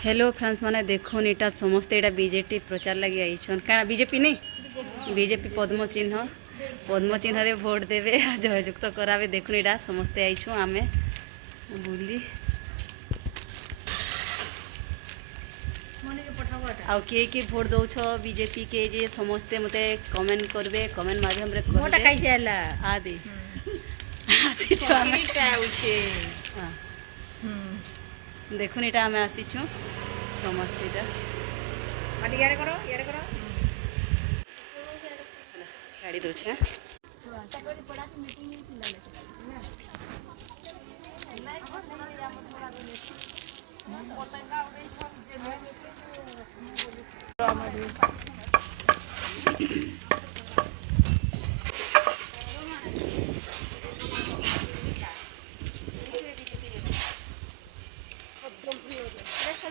hello friends माने देखुन इटा समस्ते इटा बीजेपी प्रचार लगी आईछन क्या बीजेपी नहीं बीजेपी पद्म चिन्ह रे भोट देवे जययुक्त करावे देखुन इटा समस्ते आईछु आमे बुली आउ किए भोट दौछ बीजेपी के जे समस्ते मते कमेंट करबे कमेंट माध्यम रे मोटा करबे कैसे आला आदि आसीछु आमे देखुन इटा आमे आसीछु समस्ते इटा यारे करो छाड़ी दो छे